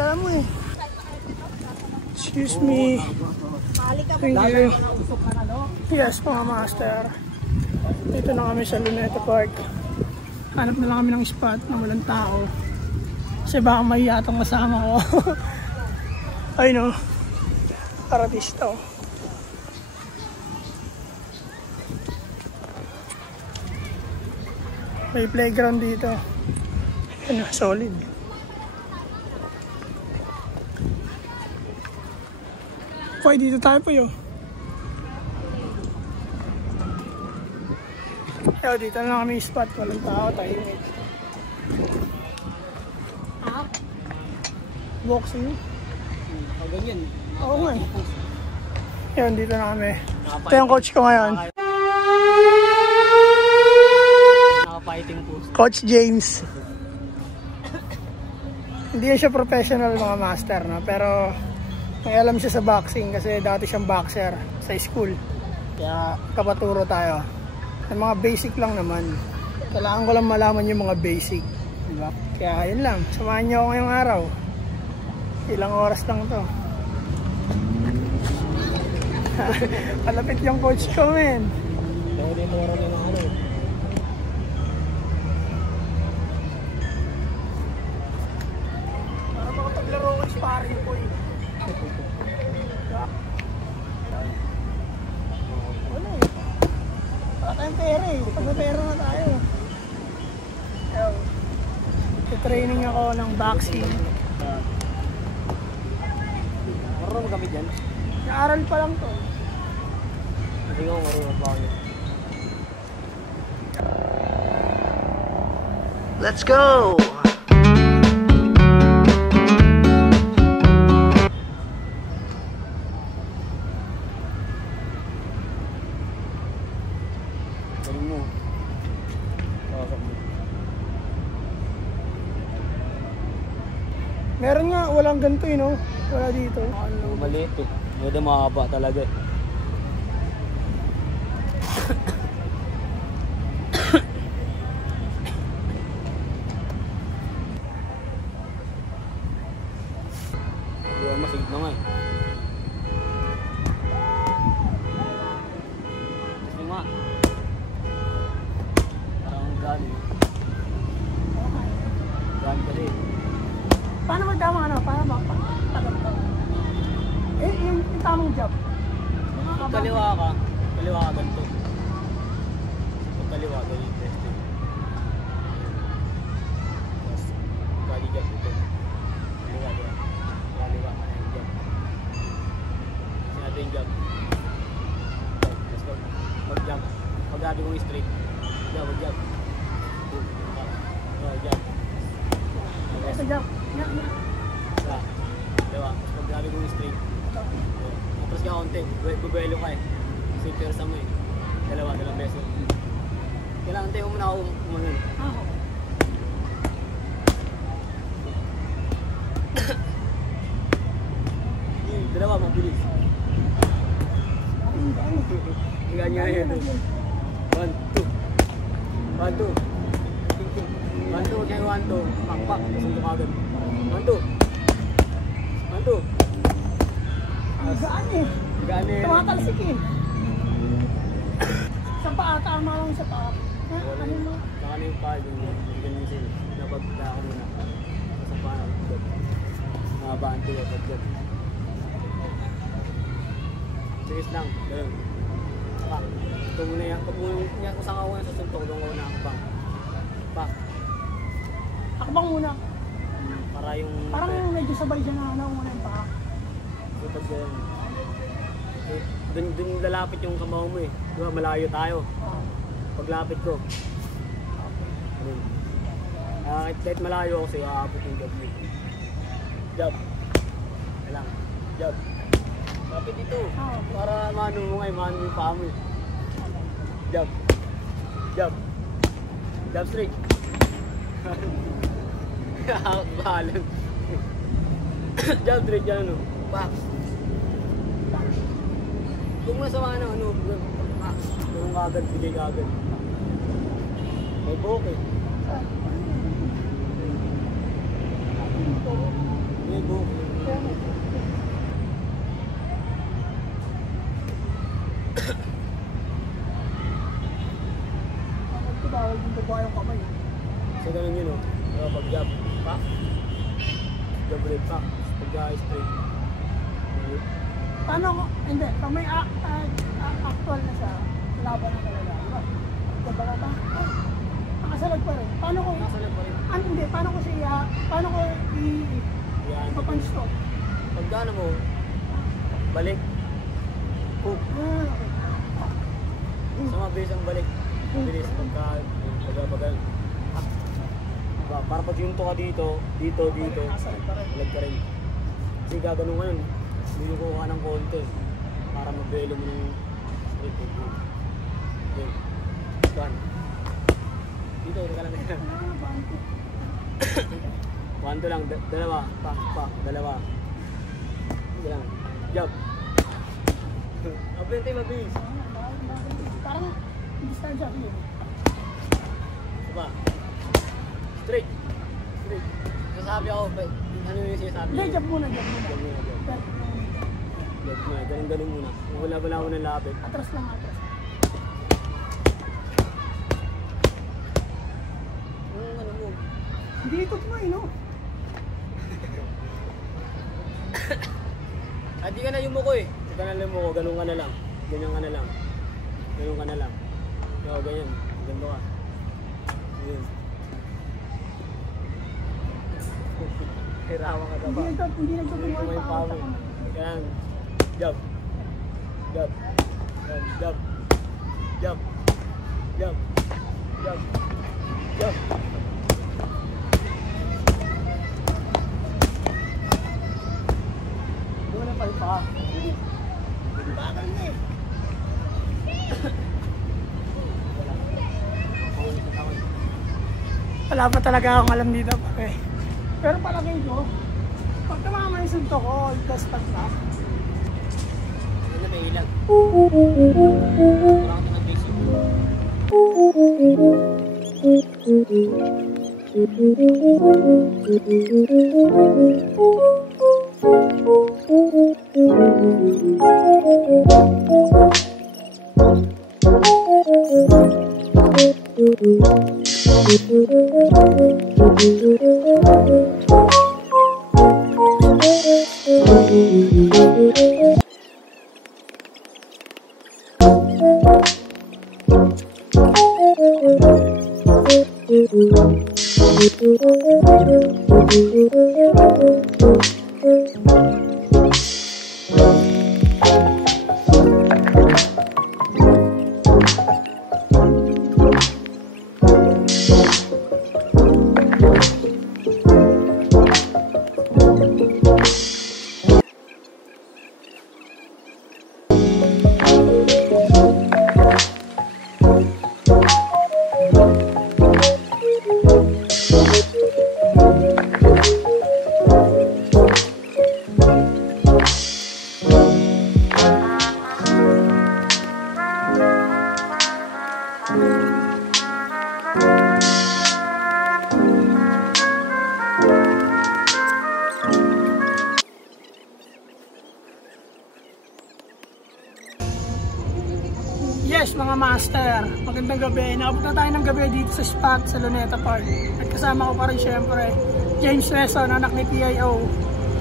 dala mo eh. Excuse me. Thank you. Yes, mga master. Dito na kami sa Luneta Park. Hanap na lang kami ng spot na walang tao. Kasi baka mahiya itong kasama ko. Ay no. Artista oh. May playground dito. Ano, solid. Pwede dito tayo po yun. Kaya dito na lang kami spot. Walang tao, tahimik. Boxing. Ganyan. Oo nga. Yan, dito na kami. Ito yung coach ko ngayon. Naka-fighting post. Coach James. Hindi siya professional mga master, no? Pero may alam siya sa boxing kasi dati siyang boxer sa school. Kaya kapaturo tayo. Yung mga basic lang naman. Kailangan ko lang malaman yung mga basic. Diba? Kaya yun lang. Samahan niyo ako ngayong araw. Ilang oras lang to. Palapit yung coach ko, men. Daw din mo rin ng ano. Para makapaglaro ko sparring ko eh. Wala eh. Wala tayong pera eh. Pag may pera na tayo. Training ako ng boxing. Marunong mo kami dyan? Naaral pa lang to. Hindi ko marunong pa kami. Let's go! Galing mo. Meron nga, walang ganito eh, no? Wala dito. Maliit eh. Medyo mahaba talaga eh. Hindi masigit na nga eh. Gusto nga. Parang gani. Gani ka rin. Paano magtama ano? Paano magtagal to? Eh, yung tamang job. Kaliwa ka. Kaliwa ka ganito. Pag kaliwa, ganyan yung testing. Tapos, kali-job ito. Kaliwa doon. Kaliwa ka na yung job. Sinabi yung job. Tapos mag-jump. Pag-gabi kong straight. Mag-jump. Mag-jump. Sa job. Sa kaliwa. Tapos pag-gabi kong straight. Tapos ka konti, bubuelo ka eh. Kasi persa mo eh. Dalawang beso. Kailangan tayo muna ako umanon. Ako. Dalawa, mabilis. Ganyan yun. 1, 2. 1, 2. 1, 2, kaya 1, 2. Pakpak, nasuntok agad. 1, 2. 1, 2. Ang gaan eh. Gaan eh. Tumatalsik eh. Sa paa, tama lang sa paa. Ano mo? Saka na yung paa, yung ganyan sila. Napagda ako muna. Sa paa na ako. Nakabaan ko yung pagkat. Serious lang. Ganun. Pak. Ito muna yan. Pag muna kung saan ako na susuntok, doon ako nakakabang. Pak. Akbang muna. Para yung... Parang medyo sabay siya na nauna yung paa. Pag dun lalapit yung kamao mo eh. Diba, malayo tayo. Paglapit ko. Kahit malayo ako sa'yo, aabot yung job mo. Job. Kailang. Job. Lapit ito. Para mano mo ngayon, mano yung paa mo eh. Job. Job. Job straight. Bahalan. Job straight yan ano. Box. Kung masama na ano, box. Kung kagad, bigay kagad. May buhok eh. May buhok. ganun yun, oh. Pag jab, pa. Jab red pa. Pag straight. Paano ko? Hindi. Pag may actual na siya, laban na talaga. Diba? Diba ka ba? Nakasalag pa rin. Paano ko? Nakasalag pa rin. Hindi. Paano ko siya? Paano ko ipapunch to? Pag gano'n mo, balik. Hook. Sa mabilis ang balik. Mabilis pagka para pag yunto ka dito, lag ka rin. Kasi gagano ngayon, binuko ka ng konti para mabelo mo ng straight hook. Okay. Done. Dito, ka lang na. 1, 2 lang, dalawa, dalawa. Hindi lang. Jab. Abente, mabilis. Parang distansya ko yun. Diba? Straight. Sasabi ako, ano yung sinasabi? Hindi, jab muna. Jab muna, galing muna. Wala ko ng lapit. Atras lang. Ano mo? Hindi ikot mo no? Di ka na yumuko eh. Di ka na yumuko, ganun ka na lang. Ganyan ka na lang. Oo, ganyan. Ganda ka. Ganyan. Hirawan ka ba? Hindi nagtutungan may pa ako. Ganyan. Jab. Doon na pa. Bakal na eh. Wala pa talaga akong alam dito. Okay. Pero palagay ko, pag tumama yung sunto ko, all best pag na. Ano na may ilag? Wala ka ng basic. Yes mga master, magandang gabi. Nakapot na tayo ng gabi dito sa spot sa Luneta Park. At kasama ko pa rin syempre James Reson, anak ni PIO.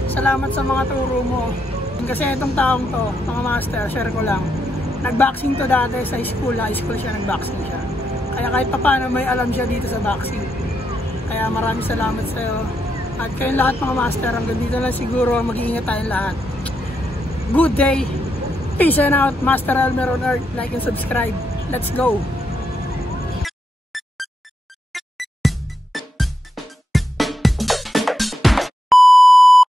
Salamat sa mga turo mo. Kasi itong taong to, mga master, share ko lang. Nag-boxing to dati sa school, high school siya, nag-boxing siya. Kaya kahit paano may alam siya dito sa boxing. Kaya maraming salamat sa iyo. At kayong lahat mga master, hanggang dito lang siguro, mag-iingat tayong lahat. Good day! Peace and out, Master Elmer on Earth. Like and subscribe. Let's go!